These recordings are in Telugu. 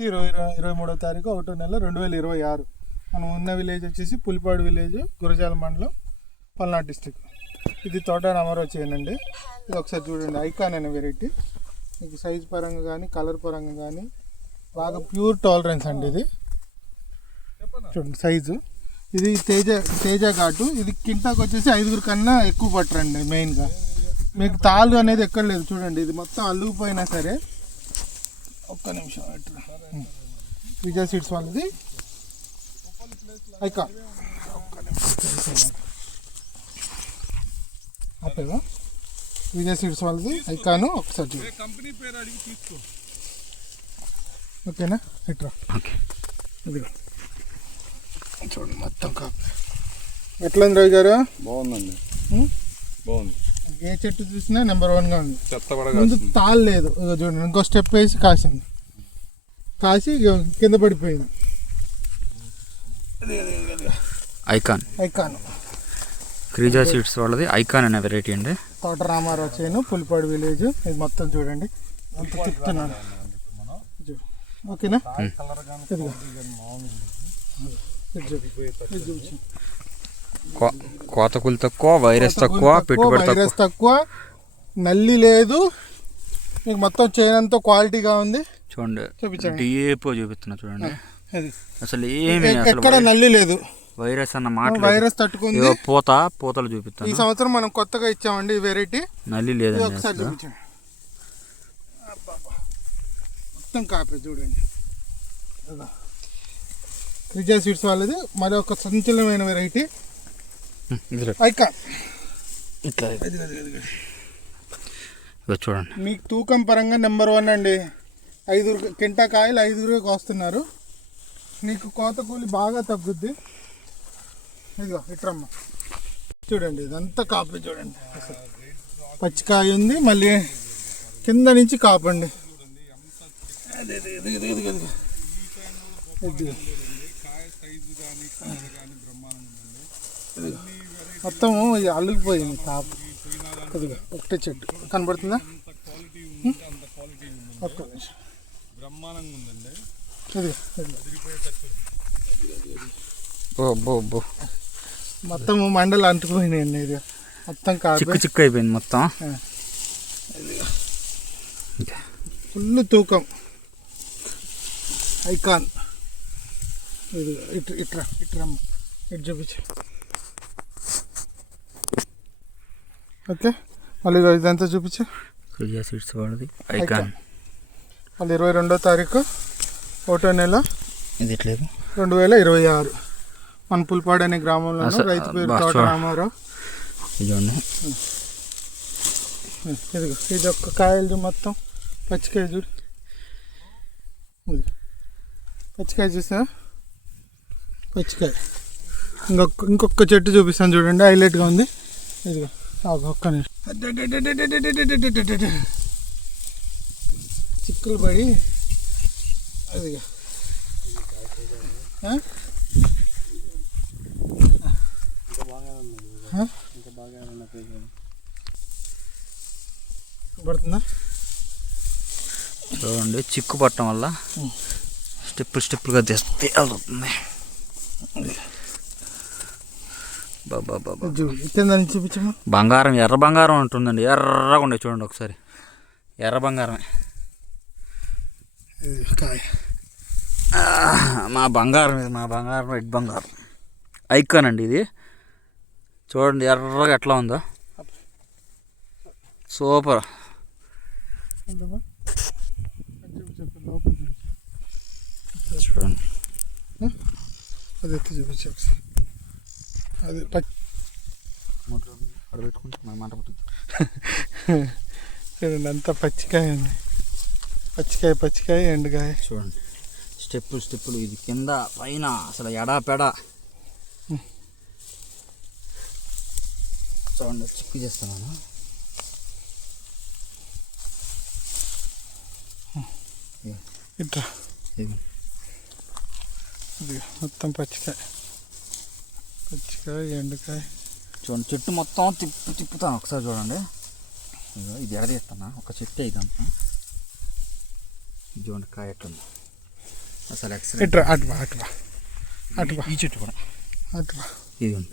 23వ తారీఖు 1వ నెల 2026. మనం ఉన్న విలేజ్ వచ్చేసి పులిపాడు విలేజ్, గురజాల మండలం, పల్నాడు డిస్టిక్. ఇది తోట రామారావు చేయనండి. ఇది ఒకసారి చూడండి, ఐకాన్ అనే వెరైటీ. మీకు సైజ్ పరంగా కానీ కలర్ పరంగా కానీ బాగా ప్యూర్ టాలరెన్స్ అండి. ఇది చూడండి సైజు. ఇది తేజ ఘాటు. ఇది కింటాకు వచ్చేసి 5 కన్నా ఎక్కువ పట్టరండి. మెయిన్గా మీకు తాళ్ళు అనేది ఎక్కడ లేదు. చూడండి ఇది మొత్తం అల్లుకుపోయినా సరే. ఒక్క నిమిషం విజయ సీడ్స్ వాళ్ళది ఐకాన్. ఆపేదా? విజయ సీడ్స్ వాళ్ళది ఐకాను. ఒకసారి చూడండి, ఓకేనా? ఇట్రా ఇదిగో చూడండి మొత్తం కాపీ. ఎట్లా ఉంది రవి గారు? బాగుందండి, బాగుంది. ఏ చెట్టు చూసినా నెంబర్ 1గా ఉంది. ముందు తాళ్ళు లేదు. చూడండి ఇంకో స్టెప్ వేసి కాసింది, కాసి కింద పడిపోయింది. ఐకాన్ ఐకాన్ క్రీజా సీడ్స్ వాళ్ళది ఐకాన్ అనే వెరైటీ అండి. తోట రామారావు చేయను, పులిపాడు విలేజ్. ఇది మొత్తం చూడండి అంత తిప్పుతున్నాను. ఓకేనా? కోతకులు తక్కువ, వైరస్ తక్కువ, పెట్టుబడి తక్కువ, నల్లి లేదు. మీకు మొత్తం చైన్ అంతా క్వాలిటీగా ఉంది. చూడండి డీప్ చూపిస్తున్నా చూడండి. అసలు ఎక్కడ నల్లి లేదు. వైరస్ అన్న మాట, వైరస్ తట్టుకుంది. పూతలు చూపిస్తాను. ఈ సంవత్సరం మనం కొత్తగా ఇచ్చామండి ఈ వెరైటీ. నల్లి లేదు. ఒకసారి చూపించండి, మొత్తం కాపీ చూడండి. క్రిజా సీడ్స్ వాళ్ళది మరి ఒక సంచలనమైన వెరైటీ ఐకాన్. చూడండి మీకు తూకం పరంగా నెంబర్ 1 అండి. 5 కింటా కాయలు 5 వస్తున్నారు. నీకు కోత కూలి బాగా తగ్గుద్ది. ఇదిగో ఇట్రమ్మ చూడండి, ఇదంతా కాపీ చూడండి. పచ్చికాయ ఉంది, మళ్ళీ కింద నుంచి కాపండి. మొత్తం అల్లుకుపోయింది కాపు. ఇదిగో ఒకటే చెట్టు కనబడుతుందా? ఒక్క నిమిషం. మొత్తం మండలు అంటుకుపోయినాయండి. ఇది మొత్తం చిక్కు చిక్కు అయిపోయింది మొత్తం. ఫుల్ తూకం ఐకాన్. ఇది ఇట్రా ఇటు చూపించు. ఓకే, మళ్ళీ ఇదంతా చూపించు. క్రిజా సీడ్స్ వాళ్ళది ఐకాన్. మళ్ళీ 22వ తారీఖు 1వ నెల ఇది ఎట్లేదు 2026. మన పులిపాడు అనే గ్రామంలో రైతు పేరు తోట రామారావు. ఇదిగో ఇది ఒక్క కాయలు మొత్తం పచ్చికాయ చూడు. పచ్చికాయ చూసా, పచ్చికాయ. ఇంకొక చెట్టు చూపిస్తాను చూడండి, హైలైట్గా ఉంది. ఇదిగో ఒక్క నిమిషం. చిక్కులు పడి అదిగా పడుతుందా? చూడండి చిక్కు పట్టడం వల్ల స్టెప్పులుగా తెస్తే అవుతుంది. చూపించమ్మా. బంగారం, ఎర్ర బంగారం ఉంటుందండి. ఎర్రగా ఉండే చూడండి ఒకసారి, ఎర్ర బంగారమే. మా బంగారం ఇది, మా బంగారం రెడ్ బంగారం ఐకాన్ అండి. ఇది చూడండి ఎర్రగా ఎట్లా ఉందో, సూపర్. చూడండి అది ఎత్తి చూపించు. అది చూడండి అంతా పచ్చికాయ ఉంది. పచ్చికాయ ఎండుకాయ. చూడండి స్టెప్పులు ఇది కింద పైన అసలు ఎడాపెడా. చూడండి చిక్కు చేస్తున్నాను. ఇట్లా ఇది మొత్తం పచ్చికాయ ఎండుకాయ. చూడండి చెట్టు మొత్తం తిప్పుతాను ఒకసారి చూడండి. ఇది ఎడదీస్తాను ఒక చెట్టు ఇదంతా. చూడండి కాయ ఎట్లుంది. అసలు ఎక్సలెంట్. ఇట్రా అటువా అటువా అటువా ఈ చెట్టు కూడా అటువా. ఇదిగోండి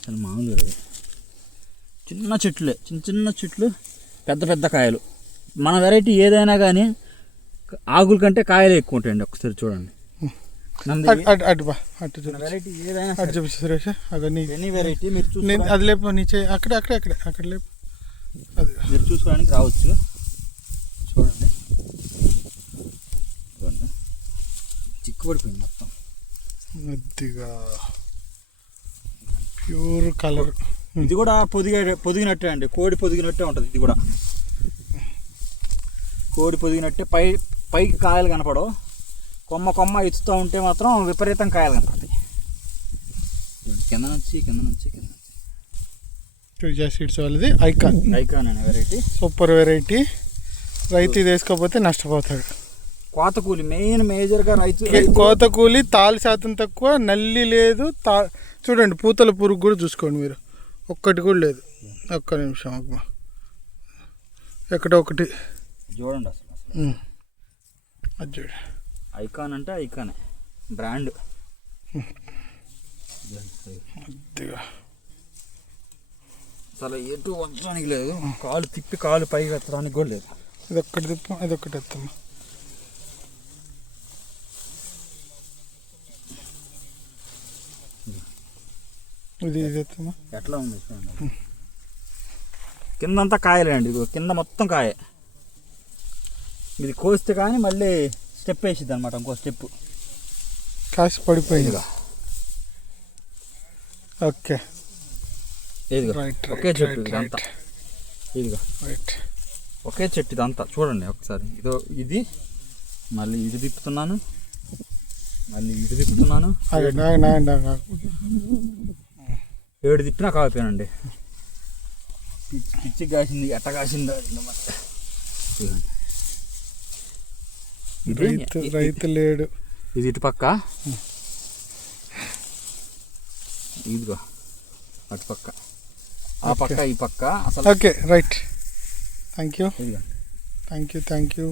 అసలు మామూలుగా లేదు. చిన్న చెట్లే, చిన్న చిన్న చెట్లు, పెద్ద పెద్ద కాయలు. మన వెరైటీ ఏదైనా కానీ ఆకుల కంటే కాయలే ఎక్కువ ఉంటాయండి. ఒకసారి చూడండి. అటువా అటు వెరైటీ ఏదైనా అటు చూపించు సురేష్. అక్కడ నీ ఎనీ వెరైటీ మీరు నేను అది లేపు నీ చేయి అక్కడ లేపు. అది మీరు చూసుకోవడానికి రావచ్చు. చూడండి చూడండి చిక్కుపడిపోయింది మొత్తం. కొద్దిగా ప్యూర్ కలర్. ఇది కూడా పొదిగినట్టే అండి. కోడి పొదిగినట్టే ఉంటుంది. ఇది కూడా కోడి పొదిగినట్టే. పైకి కాయలు కనపడవు. కొమ్మ ఇచ్చుతూ ఉంటే మాత్రం విపరీతం కాయలు కనపడతాయి. కింద నుంచి తుజా సీడ్స్ వాళ్ళది ఐకాన్ అనే వెరైటీ సూపర్ వెరైటీ. రైతు ఇది వేసుకోకపోతే నష్టపోతాడు. కోత కూలి మేజర్గా రైతు కోత కూలి, తాలు శాతం తక్కువ, నల్లి లేదు. చూడండి పూతల పురుగు కూడా చూసుకోండి మీరు, ఒక్కటి కూడా లేదు. ఒక్క నిమిషం అమ్మా, ఎక్కడో ఒకటి చూడండి. అసలు అది చూడండి. ఐకాన్ అంటే ఐకానే బ్రాండ్. అసలు ఎటు వంచడానికి లేదు. కాలు తిప్పి కాలు పైకి ఎత్తడానికి కూడా లేదు. ఇది ఒక్కటి తిప్ప, అది ఒక్కటి ఎత్తమ్మా. ఇది ఎత్తమ్మా. ఎట్లా ఉంది చూడండి. కిందంతా కాయలే అండి. ఇదిగో కింద మొత్తం కాయ. ఇది కోస్తే కానీ మళ్ళీ స్టెప్ వేసిద్ది అనమాట. ఇంకో స్టెప్ కాసి పడిపోయింది. ఓకే ఇదిగో ఒకే చెట్టు ఇదంతా. ఇదిగో ఒకే చెట్టు ఇదంతా చూడండి ఒకసారి. ఇది మళ్ళీ ఇటు తిప్పుతున్నాను, మళ్ళీ ఇటు తిప్పుతున్నాను. 7 తిప్పినా కాకపోయానండి. పిచ్చి కాసింది, ఎట్ట కాసిందో. రైతు లేడు. ఇది ఇటు పక్క, ఇదిగో అటు పక్క, ఆ పక్క, ఈ పక్క. అసలు ఓకే రైట్. Thank you. ఇదిగో థ్యాంక్ యూ.